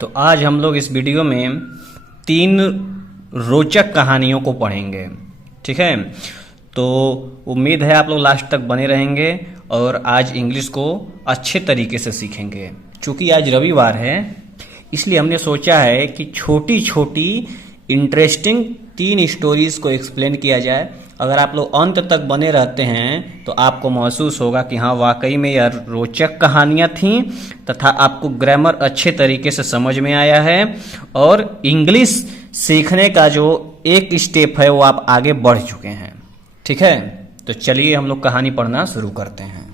तो आज हम लोग इस वीडियो में 3 रोचक कहानियों को पढ़ेंगे। ठीक है, तो उम्मीद है आप लोग लास्ट तक बने रहेंगे और आज इंग्लिश को अच्छे तरीके से सीखेंगे। चूँकि आज रविवार है इसलिए हमने सोचा है कि छोटी छोटी इंटरेस्टिंग 3 स्टोरीज को एक्सप्लेन किया जाए। अगर आप लोग अंत तक बने रहते हैं तो आपको महसूस होगा कि हाँ वाकई में यह रोचक कहानियाँ थीं तथा आपको ग्रामर अच्छे तरीके से समझ में आया है और इंग्लिश सीखने का जो एक स्टेप है वो आप आगे बढ़ चुके हैं। ठीक है, तो चलिए हम लोग कहानी पढ़ना शुरू करते हैं।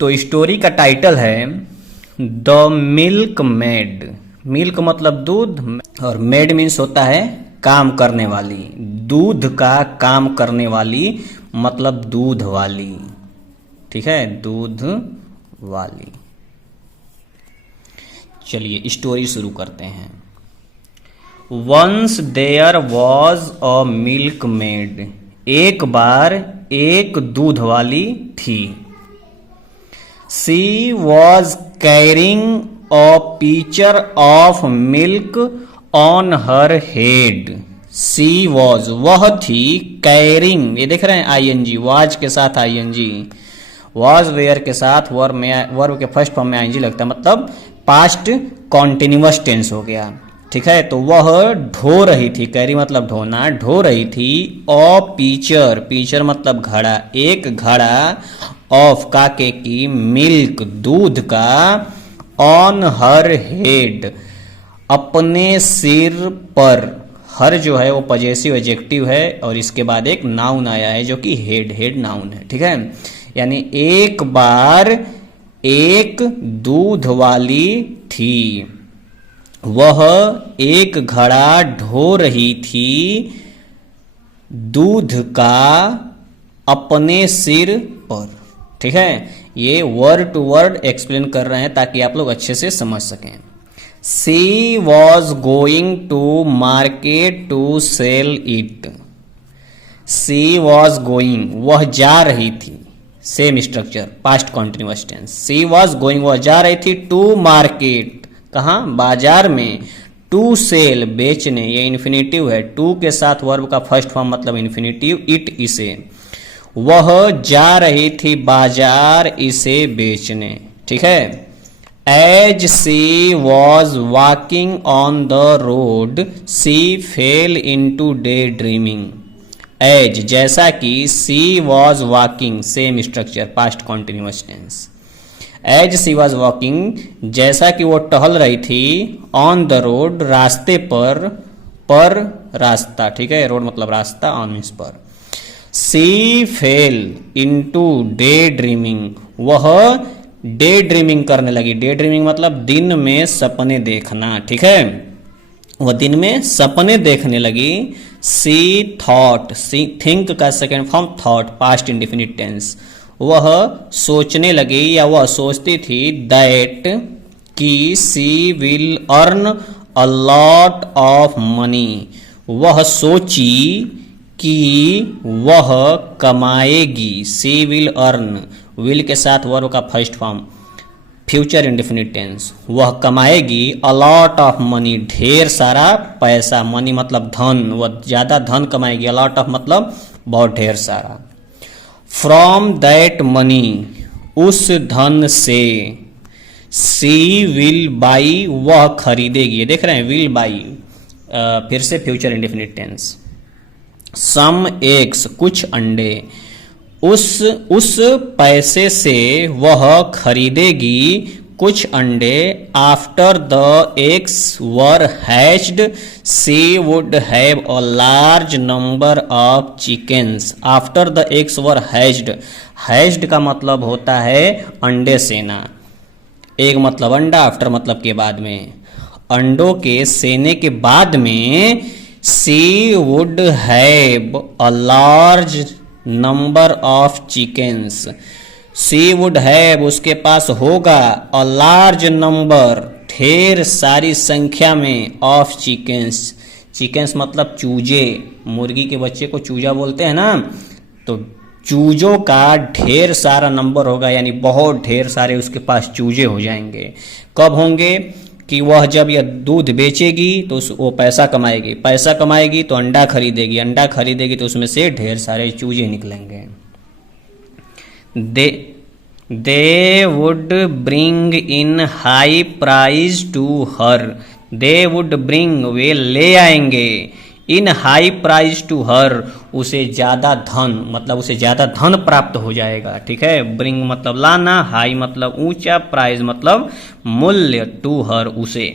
तो स्टोरी का टाइटल है द मिल्क मेड। मिल्क मतलब दूध और मेड मीन्स होता है काम करने वाली। दूध का काम करने वाली मतलब दूध वाली। ठीक है, दूध वाली। चलिए स्टोरी शुरू करते हैं। Once there was a milk maid. एक बार एक दूध वाली थी। She was carrying a pitcher of milk on her head. She was वह थी, कैरिंग ये देख रहे हैं आईएनजी, वाज के साथ आईएनजी, वाज वेयर के साथ वर्ब के फर्स्ट फॉर्म में आईएनजी लगता है, मतलब पास्ट कॉन्टिन्यूअस टेंस हो गया। ठीक है, तो वह ढो रही थी, कैरी मतलब ढोना, ढो रही थी अ pitcher, pitcher मतलब घड़ा, एक घड़ा ऑफ काके की मिल्क दूध का ऑन हर हेड अपने सिर पर। हर जो है वो पजेसिव एडजेक्टिव है और इसके बाद एक नाउन आया है जो कि हेड नाउन है। ठीक है, यानी एक बार एक दूध वाली थी, वह एक घड़ा ढो रही थी दूध का अपने सिर पर। ठीक है, ये वर्ड टू वर्ड एक्सप्लेन कर रहे हैं ताकि आप लोग अच्छे से समझ सकें। She was going to market to sell it. She was going, वह जा रही थी, same structure, past continuous tense. She was going, वह जा रही थी, to market, कहाँ, बाजार में, to sell, बेचने, ये इन्फिनेटिव है, to के साथ वर्ब का फर्स्ट फॉर्म मतलब इन्फिनेटिव, it इसे, वह जा रही थी बाजार इसे बेचने। ठीक है, As she was walking on the road, she fell into daydreaming. As जैसा कि she was walking, same structure, past continuous tense. As she was walking, जैसा कि वो टहल रही थी, on the road, रास्ते पर रास्ता। ठीक है, रोड मतलब रास्ता, on मीन्स पर। She fell into daydreaming, वह डे ड्रीमिंग करने लगी। डे ड्रीमिंग मतलब दिन में सपने देखना। ठीक है, वह दिन में सपने देखने लगी। सी थॉट, सी थिंक का second form thought, past indefinite tense, वह सोचने लगी या वह सोचती थी दैट कि she will earn a lot of money, वह सोची कि वह कमाएगी। सी विल अर्न, विल के साथ वर्ब का first form future indefinite tense, वह कमाएगी अ लॉट ऑफ मनी, ढेर सारा पैसा, मनी मतलब धन, वह ज्यादा धन कमाएगी, अ लॉट ऑफ मतलब बहुत ढेर सारा। फ्रॉम दैट मनी, उस धन से, सी विल बाई, वह खरीदेगी, ये देख रहे हैं विल बाई, फिर से future indefinite tense. Some eggs, कुछ अंडे, उस पैसे से वह खरीदेगी कुछ अंडे। After the eggs were hatched she would have a large number of chickens. After the eggs were hatched, hatched का मतलब होता है अंडे सेना, एग मतलब अंडा, आफ्टर मतलब के बाद में, अंडों के सेने के बाद में she would have a large number of chickens. She would have, उसके पास होगा, अ लार्ज नंबर, ढेर सारी संख्या में, ऑफ चिकन्स, चिकन्स मतलब चूजे, मुर्गी के बच्चे को चूजा बोलते हैं ना, तो चूजों का ढेर सारा नंबर होगा, यानी बहुत ढेर सारे उसके पास चूजे हो जाएंगे। कब होंगे, कि वह जब यह दूध बेचेगी तो वो पैसा कमाएगी, पैसा कमाएगी तो अंडा खरीदेगी, अंडा खरीदेगी तो उसमें से ढेर सारे चूजे निकलेंगे। They would bring in high price to her, they would bring वे ले आएंगे, in high price to her उसे ज़्यादा धन, मतलब उसे ज़्यादा धन प्राप्त हो जाएगा। ठीक है, ब्रिंग मतलब लाना, हाई मतलब ऊंचा, प्राइज मतलब मूल्य, टू हर उसे,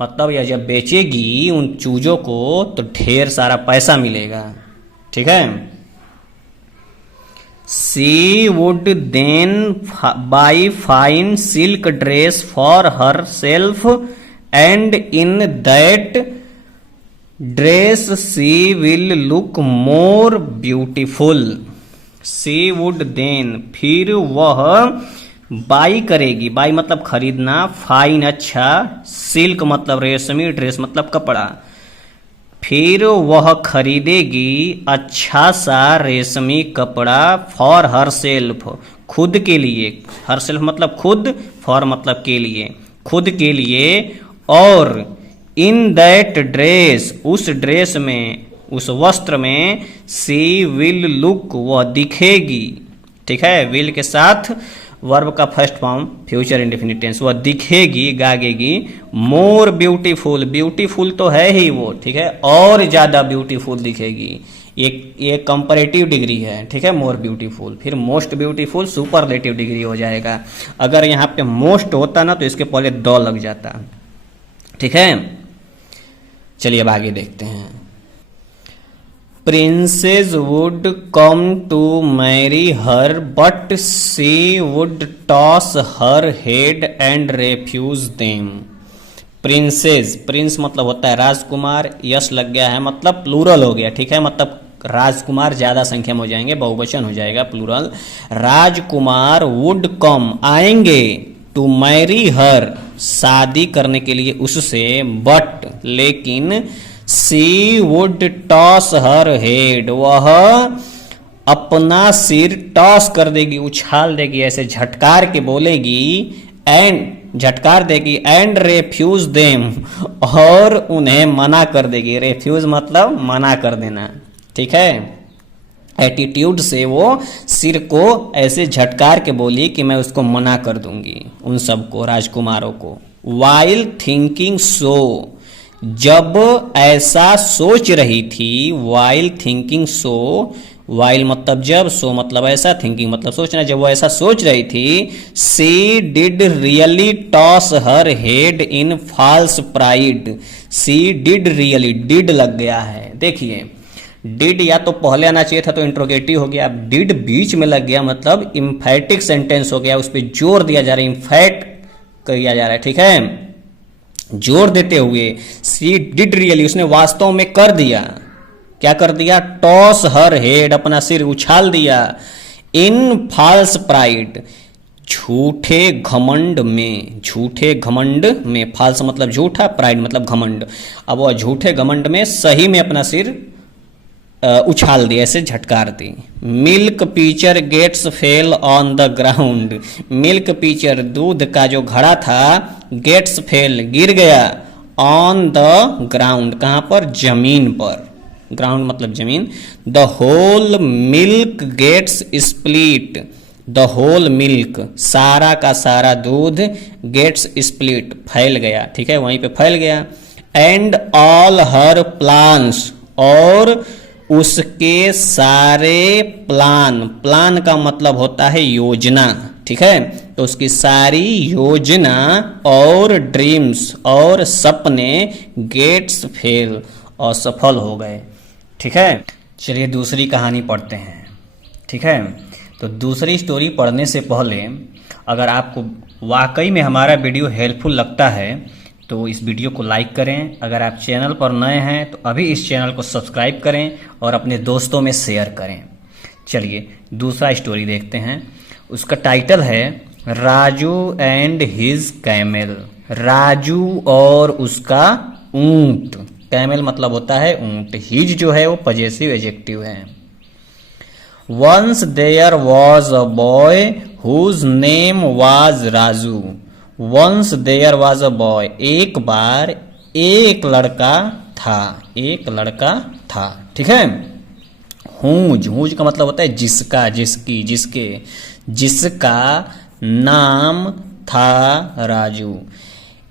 मतलब यह जब बेचेगी उन चूजों को तो ढेर सारा पैसा मिलेगा। ठीक है, she would then buy fine silk dress for herself and in that dress she will look more beautiful. She would then फिर वह बाई करेगी, बाई मतलब खरीदना, फाइन अच्छा, सिल्क मतलब रेशमी, ड्रेस मतलब कपड़ा, फिर वह खरीदेगी अच्छा सा रेशमी कपड़ा फॉर हर सेल्फ खुद के लिए, हर सेल्फ मतलब खुद, फॉर मतलब के लिए, खुद के लिए, और इन दैट ड्रेस उस ड्रेस में, उस वस्त्र में, सी विल लुक वह दिखेगी। ठीक है, विल के साथ वर्ब का first form future indefinite tense, वह दिखेगी, गागेगी, मोर ब्यूटीफुल, ब्यूटीफुल तो है ही वो, ठीक है, और ज्यादा ब्यूटीफुल दिखेगी, ये कंपैरेटिव डिग्री है। ठीक है, मोर ब्यूटीफुल, फिर मोस्ट ब्यूटीफुल सुपरलेटिव डिग्री हो जाएगा। अगर यहाँ पे मोस्ट होता ना तो इसके पहले द लग जाता। ठीक है, चलिए अब आगे देखते हैं। Princes would come to marry her but she would toss her head and refuse them. Princes, prince मतलब होता है राजकुमार, यश लग गया है मतलब प्लूरल हो गया। ठीक है, मतलब राजकुमार ज्यादा संख्या में हो जाएंगे, बहुवचन हो जाएगा, प्लूरल। राजकुमार वुड कम आएंगे, टू मैरी हर शादी करने के लिए उससे, बट लेकिन, she would toss her head वह अपना सिर टॉस कर देगी, उछाल देगी, ऐसे झटकार के बोलेगी, एंड झटकार देगी, एंड रेफ्यूज देम और उन्हें मना कर देगी। रेफ्यूज मतलब मना कर देना। ठीक है, एटीट्यूड से वो सिर को ऐसे झटकार के बोली कि मैं उसको मना कर दूंगी, उन सबको, राजकुमारों को। वाइल थिंकिंग सो, जब ऐसा सोच रही थी, वाइल थिंकिंग सो, वाइल मतलब जब, सो मतलब ऐसा, थिंकिंग मतलब सोचना, जब वो ऐसा सोच रही थी, she did really toss her head in false pride. She did really, did लग गया है, देखिए डिड या तो पहले आना चाहिए था तो इंट्रोगेटिव हो गया, अब डिड बीच में लग गया मतलब इम्फैटिक सेंटेंस हो गया, उस पर जोर दिया जा रहा है, इम्फैट किया जा रहा है। ठीक है, जोर देते हुए, सी डिड रियली, उसने वास्तव में कर दिया, क्या कर दिया, टॉस हर हेड, अपना सिर उछाल दिया, इन फॉल्स प्राइड, झूठे घमंड में, झूठे घमंड में, फॉल्स मतलब झूठा, प्राइड मतलब घमंड, अब वह झूठे घमंड में सही में अपना सिर उछाल दी, ऐसे झटकार दी। Milk pitcher gets fell on the ground, milk pitcher दूध का जो घड़ा था, गेट्स फेल गिर गया, ऑन द ग्राउंड कहाँ पर, जमीन पर, ग्राउंड मतलब जमीन। The whole milk gets split, the whole milk सारा का सारा दूध, गेट्स स्प्लिट फैल गया। ठीक है, वहीं पे फैल गया। एंड ऑल हर प्लान्स, और उसके सारे प्लान, प्लान का मतलब होता है योजना। ठीक है, तो उसकी सारी योजना और ड्रीम्स और सपने, गेट्स फेल, असफल हो गए। ठीक है, चलिए दूसरी कहानी पढ़ते हैं। ठीक है, तो दूसरी स्टोरी पढ़ने से पहले अगर आपको वाकई में हमारा वीडियो हेल्पफुल लगता है तो इस वीडियो को लाइक करें। अगर आप चैनल पर नए हैं तो अभी इस चैनल को सब्सक्राइब करें और अपने दोस्तों में शेयर करें। चलिए दूसरा स्टोरी देखते हैं। उसका टाइटल है Raju and his camel, Raju और उसका ऊंट। कैमल मतलब होता है ऊंट, हिज जो है वो पजेसिव एडजेक्टिव है। Once there was a boy whose name was Raju, once there was a boy, एक बार एक लड़का था, एक लड़का था। ठीक है। हूज, हूज का मतलब होता है जिसका, जिसकी, जिसके, जिसका नाम था राजू।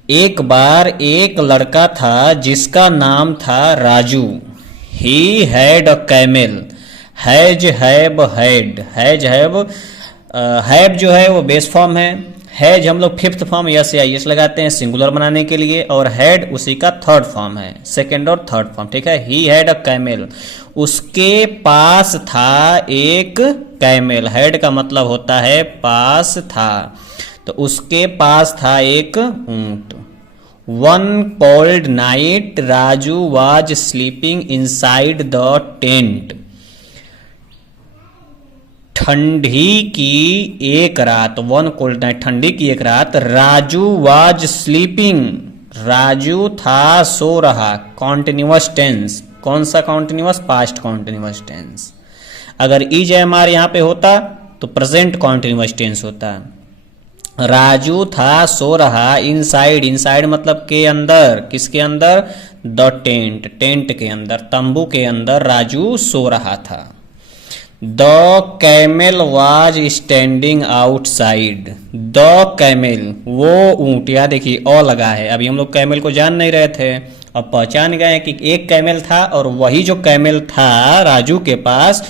एक बार एक लड़का था जिसका नाम था Raju. He had a camel, has, have, had, has, have जो है वो बेस फॉर्म है, हैज हम लोग फिफ्थ फॉर्म यस या यस लगाते हैं सिंगुलर बनाने के लिए, और हैड उसी का थर्ड फॉर्म है, सेकेंड और थर्ड फॉर्म। ठीक है। ही हैड अ कैमल, उसके पास था एक कैमल, हैड का मतलब होता है पास था, तो उसके पास था एक ऊंट। One cold night Raju was sleeping inside the tent, ठंडी की एक रात, वन कोल्ड नाइट ठंडी की एक रात, राजू वाज स्लीपिंग, राजू था सो रहा। कॉन्टिन्यूअस टेंस, कौन सा कॉन्टिन्यूअस? Past continuous tense. अगर इज एम आर यहां पे होता तो प्रेजेंट कॉन्टिन्यूअस टेंस होता। राजू था सो रहा इनसाइड, इनसाइड मतलब के अंदर, किसके अंदर? द टेंट, टेंट के अंदर, तंबू के अंदर राजू सो रहा था। The camel was standing outside, the camel वो ऊंट, या देखिए अ लगा है, अभी हम लोग कैमल को जान नहीं रहे थे, अब पहचान गए कि एक कैमल था, और वही जो कैमल था राजू के पास,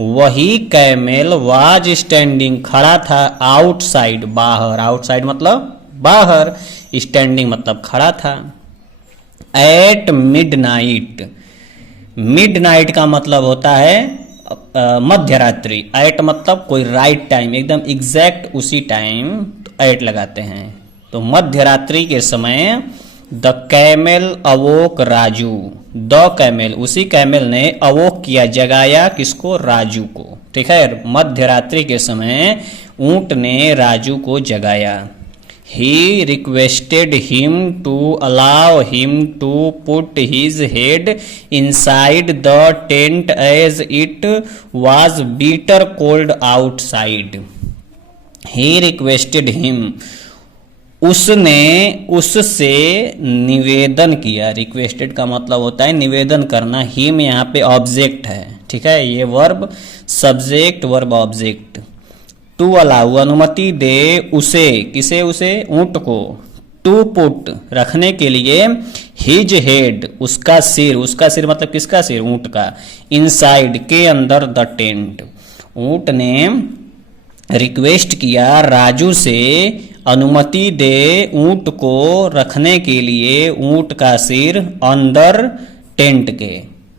वही कैमल वाज स्टैंडिंग खड़ा था, आउटसाइड बाहर, आउटसाइड मतलब बाहर, स्टैंडिंग मतलब खड़ा था। एट मिडनाइट, मिडनाइट का मतलब होता है मध्य रात्रि, एट मतलब कोई राइट टाइम, एकदम एग्जैक्ट उसी टाइम तो एट लगाते हैं। तो मध्य रात्रि के समय the camel अवोक Raju, the camel उसी कैमल ने अवोक किया, जगाया किसको? राजू को। ठीक है। मध्य रात्रि के समय ऊंट ने राजू को जगाया। He requested him to allow him to put his head inside the tent as it was bitter cold outside. He requested him, उसने उससे निवेदन किया, रिक्वेस्टेड का मतलब होता है निवेदन करना, हिम यहाँ पे ऑब्जेक्ट है। ठीक है। ये verb subject verb object. To allow अनुमति दे उसे, किसे? उसे ऊंट को। टू पुट रखने के लिए, हिज हेड उसका सिर, उसका सिर मतलब किसका सिर? ऊंट का। इनसाइड के अंदर द टेंट, ऊंट ने रिक्वेस्ट किया राजू से अनुमति दे ऊंट को रखने के लिए ऊंट का सिर अंदर टेंट के।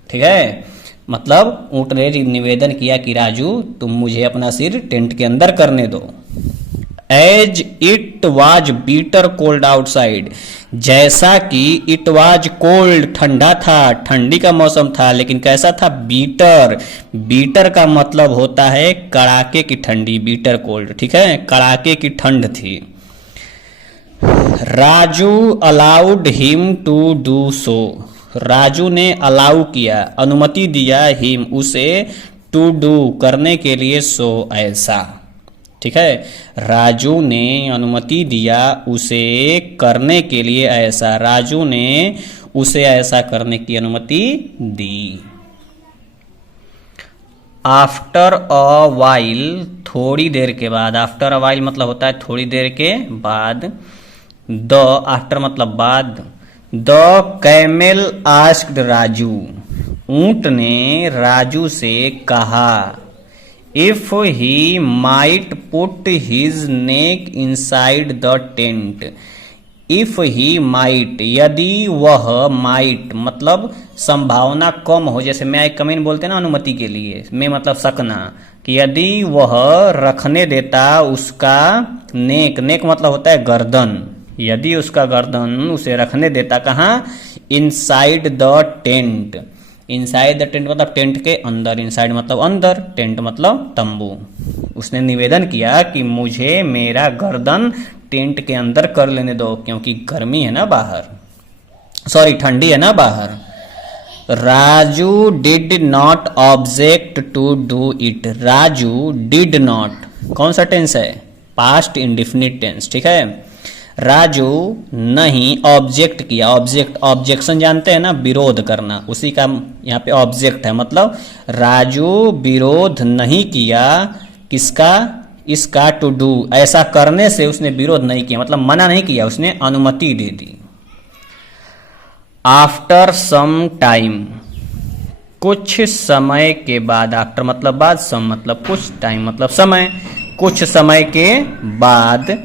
ठीक है। मतलब ऊंट ने निवेदन किया कि राजू तुम मुझे अपना सिर टेंट के अंदर करने दो। As it was bitter cold outside, जैसा कि इट वाज कोल्ड ठंडा था, ठंडी का मौसम था, लेकिन कैसा था? बीटर, बीटर का मतलब होता है कड़ाके की ठंडी, बीटर कोल्ड। ठीक है। कड़ाके की ठंड थी। Raju allowed him to do so, Raju ने अलाउ किया, अनुमति दिया, हिम उसे, टू डू करने के लिए, सो ऐसा। ठीक है। राजू ने अनुमति दिया उसे करने के लिए ऐसा, राजू ने उसे ऐसा करने की अनुमति दी। आफ्टर अ वाइल, थोड़ी देर के बाद, आफ्टर अ वाइल मतलब होता है थोड़ी देर के बाद। द आफ्टर मतलब बाद। द कैमल आस्क्ड राजू, ऊंट ने राजू से कहा, if he might put his neck inside the tent, if he might यदि वह, माइट मतलब संभावना कम हो, जैसे मैं आई कम इन बोलते हैं ना अनुमति के लिए, मैं मतलब सकना, कि यदि वह रखने देता उसका नेक, नेक मतलब होता है गर्दन, यदि उसका गर्दन उसे रखने देता कहाँ? Inside the tent, inside the tent मतलब टेंट के अंदर, इनसाइड मतलब अंदर, टेंट मतलब तंबू। उसने निवेदन किया कि मुझे मेरा गर्दन टेंट के अंदर कर लेने दो, क्योंकि गर्मी है ना बाहर, सॉरी ठंडी है ना बाहर। Raju did not object to do it, Raju did not, कौन सा टेंस है? Past indefinite tense. ठीक है। राजू नहीं ऑब्जेक्ट किया, ऑब्जेक्शन जानते हैं ना, विरोध करना, उसी का यहाँ पे ऑब्जेक्ट है, मतलब राजू विरोध नहीं किया किसका, इसका, टू डू, ऐसा करने से उसने विरोध नहीं किया, मतलब मना नहीं किया, उसने अनुमति दे दी। आफ्टर सम टाइम, कुछ समय के बाद, आफ्टर मतलब बाद, सम मतलब कुछ, टाइम मतलब समय, कुछ समय के बाद,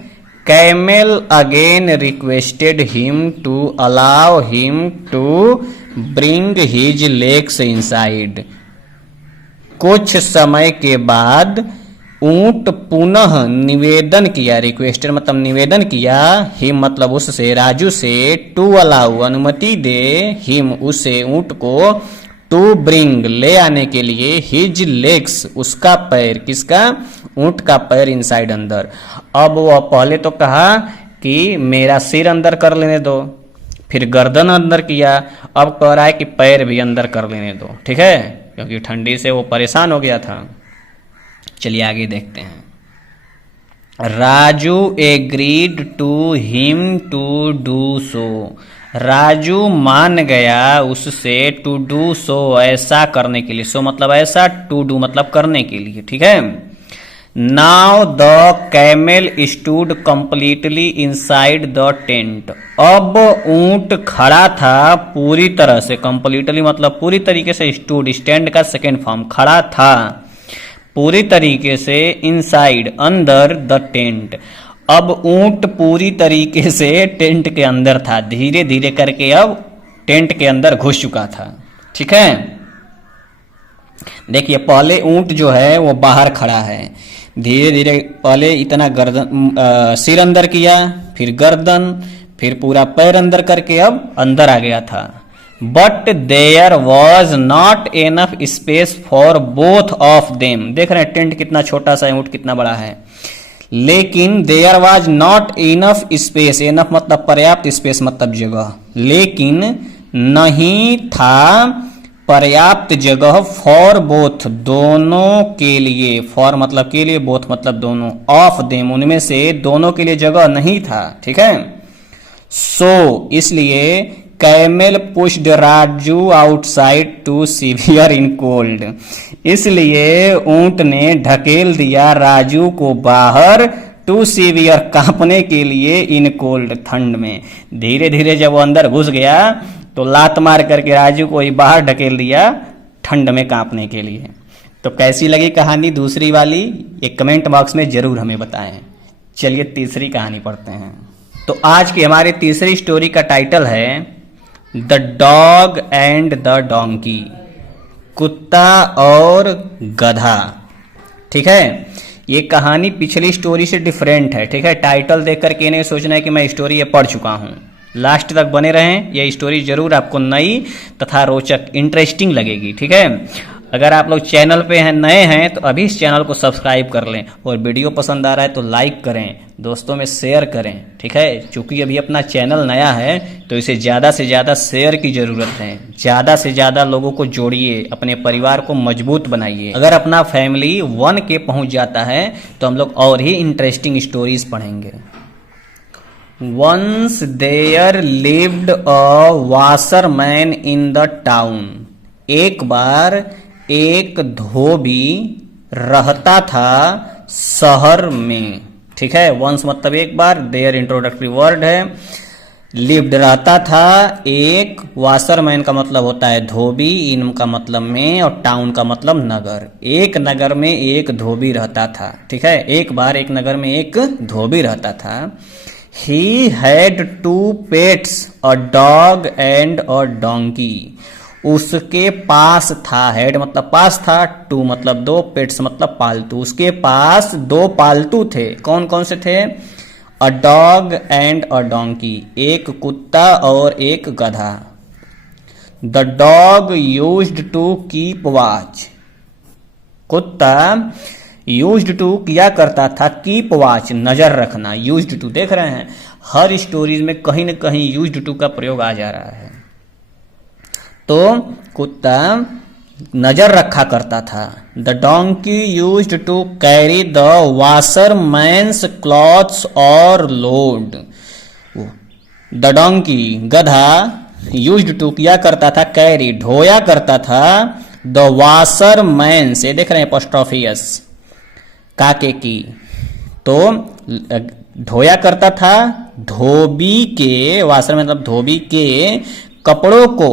camel again requested him to allow him to bring his legs inside. कुछ समय के बाद ऊंट पुनः निवेदन किया, रिक्वेस्टेड मतलब निवेदन किया, हिम मतलब उससे, राजू से, टू अलाउ अनुमति दे, हिम उसे, ऊंट को, टू ब्रिंग ले आने के लिए, हिज लेग्स उसका पैर, किसका, ऊंट का पैर, इनसाइड अंदर। अब वह पहले तो कहा कि मेरा सिर अंदर कर लेने दो, फिर गर्दन अंदर किया, अब कह रहा है कि पैर भी अंदर कर लेने दो, ठीक है, क्योंकि ठंडी से वो परेशान हो गया था। चलिए आगे देखते हैं। Raju agreed to him to do so, Raju मान गया उससे, टू डू सो ऐसा करने के लिए, सो मतलब ऐसा, टू डू मतलब करने के लिए, ठीक है। Now the camel stood completely inside the tent, अब ऊंट खड़ा था पूरी तरह से, कंप्लीटली मतलब पूरी तरीके से, स्टूड स्टैंड का सेकेंड फॉर्म, खड़ा था पूरी तरीके से, इनसाइड अंदर, द टेंट, अब ऊंट पूरी तरीके से टेंट के अंदर था, धीरे धीरे करके अब टेंट के अंदर घुस चुका था, ठीक है। देखिए पहले ऊंट जो है वो बाहर खड़ा है, धीरे धीरे पहले इतना गर्दन, सिर अंदर किया, फिर गर्दन, फिर पूरा पैर अंदर करके अब अंदर आ गया था। But there was not enough space for both of them, देख रहे हैं टेंट कितना छोटा सा है, ऊंट कितना बड़ा है, लेकिन there was not enough space, enough मतलब पर्याप्त, स्पेस मतलब जगह, लेकिन नहीं था पर्याप्त जगह, फॉर बोथ दोनों के लिए, फॉर मतलब के लिए, बोथ मतलब दोनों, ऑफ देम उनमें से दोनों के लिए जगह नहीं था, ठीक है। सो इसलिए camel pushed Raju outside to severe in cold, इसलिए ऊंट ने ढकेल दिया राजू को बाहर, टू सीवियर कांपने के लिए, इन कोल्ड ठंड में, धीरे धीरे जब वो अंदर घुस गया तो लात मार करके राजू को ही बाहर ढकेल दिया ठंड में कांपने के लिए। तो कैसी लगी कहानी दूसरी वाली, एक कमेंट बॉक्स में जरूर हमें बताएं। चलिए तीसरी कहानी पढ़ते हैं। तो आज की हमारी तीसरी स्टोरी का टाइटल है the dog and the donkey, कुत्ता और गधा, ठीक है। ये कहानी पिछली स्टोरी से डिफरेंट है, ठीक है। टाइटल देख करके नहीं सोचना है कि मैं स्टोरी ये पढ़ चुका हूं, लास्ट तक बने रहें, यह स्टोरी जरूर आपको नई तथा रोचक, इंटरेस्टिंग लगेगी, ठीक है। अगर आप लोग चैनल पे हैं, नए हैं, तो अभी इस चैनल को सब्सक्राइब कर लें, और वीडियो पसंद आ रहा है तो लाइक करें, दोस्तों में शेयर करें, ठीक है। चूंकि अभी अपना चैनल नया है तो इसे ज़्यादा से ज़्यादा शेयर की ज़रूरत है, ज़्यादा से ज़्यादा लोगों को जोड़िए, अपने परिवार को मजबूत बनाइए। अगर अपना फैमिली 1K पहुंच जाता है तो हम लोग और ही इंटरेस्टिंग स्टोरीज पढ़ेंगे। Once there lived a washerman in the town, एक बार एक धोबी रहता था शहर में, ठीक है। वंस मतलब एक बार, देयर इंट्रोडक्टरी वर्ड है, लिव्ड रहता था, एक, वाशरमैन का मतलब होता है धोबी, इन का मतलब में, और टाउन का मतलब नगर। एक नगर में एक धोबी रहता था, ठीक है। एक बार एक नगर में एक धोबी रहता था। He had two pets, a dog and a donkey. उसके पास था, हेड मतलब पास था, टू मतलब दो, पेट्स मतलब पालतू, उसके पास दो पालतू थे। कौन कौन से थे? A dog and a donkey, एक कुत्ता और एक गधा। The dog used to keep watch, कुत्ता यूज्ड टू किया करता था, कीप वॉच नजर रखना। यूज्ड टू देख रहे हैं, हर स्टोरीज में कहीं न कहीं यूज्ड टू का प्रयोग आ जा रहा है। तो कुत्ता नजर रखा करता था। The donkey used to carry the washerman's clothes और लोड, द डोंकी गधा यूज्ड टू किया करता था, कैरी ढोया करता था, द वाशर मैन से देख रहे हैं एपोस्ट्रोफियस काके की, तो ढोया करता था धोबी के, वाशर मतलब धोबी के कपड़ों को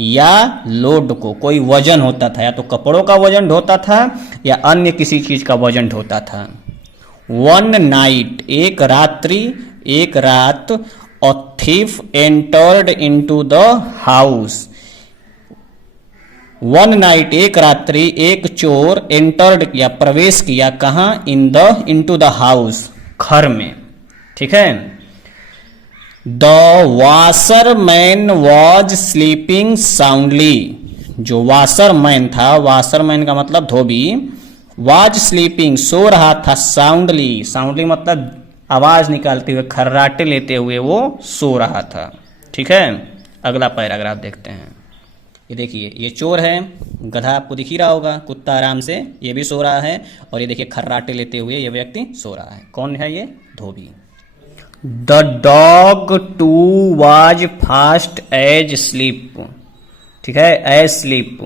या लोड को, कोई वजन होता था, या तो कपड़ों का वजन ढोता था या अन्य किसी चीज का वजन ढोता था। वन नाइट एक रात a thief entered into the house. One night एक रात्रि एक चोर एंटर्ड किया प्रवेश किया, कहां, इनटू द हाउस घर में, ठीक है। The washerman was sleeping soundly, जो वाशरमैन था, वाशरमैन का मतलब धोबी, वॉज स्लीपिंग सो रहा था, साउंडली मतलब आवाज निकालते हुए, खर्राटे लेते हुए वो सो रहा था, ठीक है। अगला पैराग्राफ देखते हैं। ये देखिए ये चोर है, गधा आपको दिख ही रहा होगा, कुत्ता आराम से ये भी सो रहा है, और ये देखिए खर्राटे लेते हुए ये व्यक्ति सो रहा है। कौन है ये, धोबी। The dog too was fast asleep, ठीक है, asleep.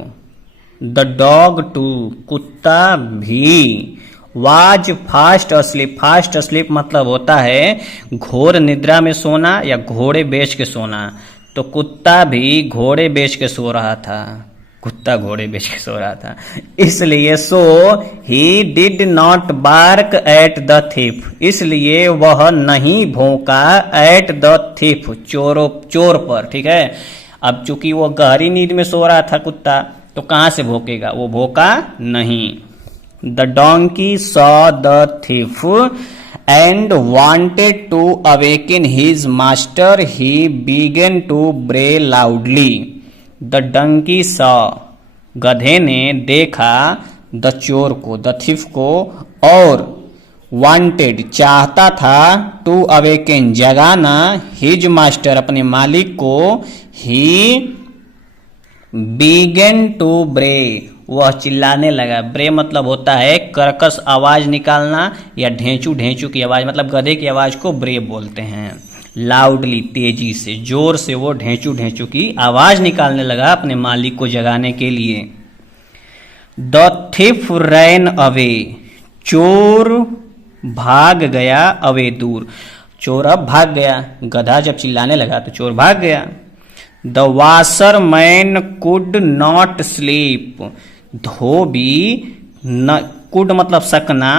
The dog too कुत्ता भी, was fast asleep, fast asleep मतलब होता है घोर निद्रा में सोना या घोड़े बेच के सोना, तो कुत्ता भी घोड़े बेच के सो रहा था, कुत्ता घोड़े बेच के सो रहा था, इसलिए so he did not bark at the thief, इसलिए वह नहीं भौंका एट द थीफ, चोर पर, ठीक है। अब चूंकि वो गहरी नींद में सो रहा था कुत्ता, तो कहां से भौंकेगा, वो भौंका नहीं। The donkey saw the thief and wanted to awaken his master, he began to bray loudly. The donkey saw, गधे ने देखा, द चोर को, द thief को, और wanted चाहता था, to awaken जगाना, his master अपने मालिक को, he began to bray वह चिल्लाने लगा। ब्रे मतलब होता है कर्कश आवाज निकालना या ढेंचू ढेंचू की आवाज, मतलब गधे की आवाज को ब्रे बोलते हैं। लाउडली तेजी से, जोर से वो ढेंचू ढेंचू की आवाज निकालने लगा अपने मालिक को जगाने के लिए। द थिफ रैन अवे, चोर भाग गया, अवे दूर, चोर अब भाग गया, गधा जब चिल्लाने लगा तो चोर भाग गया। The washerman could not sleep, धोबी न, कुड मतलब सकना,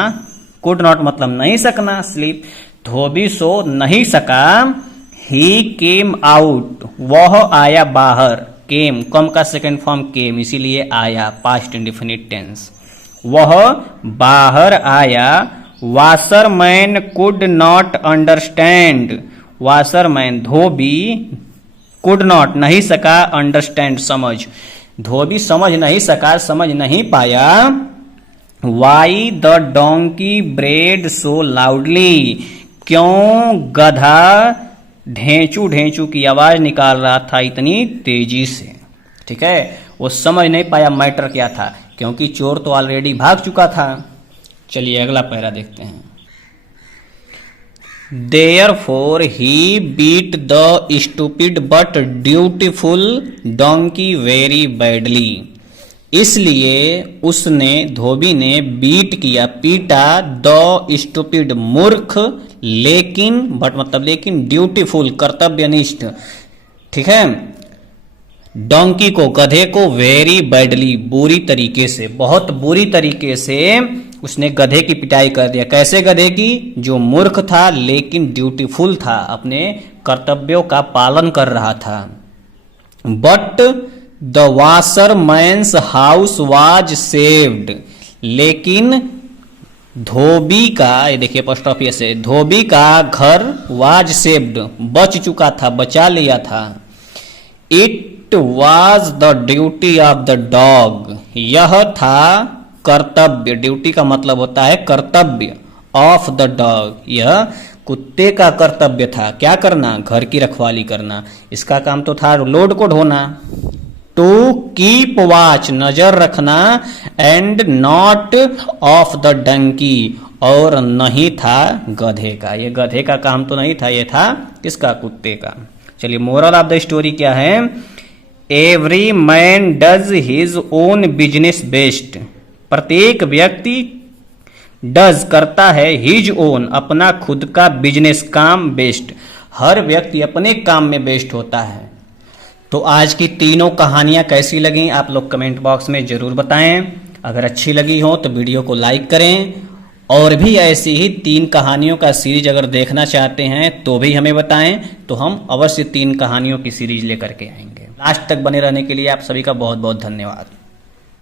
कुड नॉट मतलब नहीं सकना, स्लीप धोबी सो नहीं सका। ही केम आउट, वह आया बाहर, केम कम का सेकेंड फॉर्म केम, इसीलिए आया, पास्ट इंडेफिनिट टेंस, वह बाहर आया। Washerman could not understand, washerman Dhobi, could not नहीं सका, अंडरस्टैंड समझ, धोबी समझ नहीं सका, समझ नहीं पाया। Why the donkey bread so loudly, क्यों गधा ढेंचू ढेंचू की आवाज निकाल रहा था इतनी तेजी से, ठीक है। वो समझ नहीं पाया मैटर क्या था, क्योंकि चोर तो ऑलरेडी भाग चुका था। चलिए अगला पैरा देखते हैं। Therefore he beat the stupid but dutiful donkey very badly. इसलिए उसने, धोबी ने, बीट किया, पीटा, द स्टूपिड मूर्ख, लेकिन, बट मतलब लेकिन, ड्यूटीफुल कर्तव्यनिष्ठ, ठीक है, डोंकी को, गधे को, वेरी बैडली बुरी तरीके से, बहुत बुरी तरीके से उसने गधे की पिटाई कर दिया। कैसे गधे की, जो मूर्ख था लेकिन ड्यूटीफुल था, अपने कर्तव्यों का पालन कर रहा था। But the washerman's house was saved, लेकिन धोबी का, ये देखिए अपोस्ट्रोफी से, धोबी का घर वाज सेव्ड बच चुका था, बचा लिया था। It was the duty of the dog, यह था कर्तव्य, ड्यूटी का मतलब होता है कर्तव्य, ऑफ द डॉग, यह कुत्ते का कर्तव्य था। क्या करना, घर की रखवाली करना। इसका काम तो था लोड को ढोना। टू कीप वॉच, नजर रखना, and not of the donkey, और नहीं था गधे का। ये गधे का काम तो नहीं था, ये था किसका, कुत्ते का। चलिए मोरल ऑफ द स्टोरी क्या है? Every man does his own business best. प्रत्येक व्यक्ति डज करता है हिज ओन अपना खुद का बिजनेस काम बेस्ट। हर व्यक्ति अपने काम में बेस्ट होता है। तो आज की तीनों कहानियां कैसी लगी आप लोग कमेंट बॉक्स में जरूर बताएं। अगर अच्छी लगी हो तो वीडियो को लाइक करें, और भी ऐसी ही 3 कहानियों का सीरीज अगर देखना चाहते हैं तो भी हमें बताएं, तो हम अवश्य 3 कहानियों की सीरीज लेकर के आएंगे। लास्ट तक बने रहने के लिए आप सभी का बहुत बहुत धन्यवाद।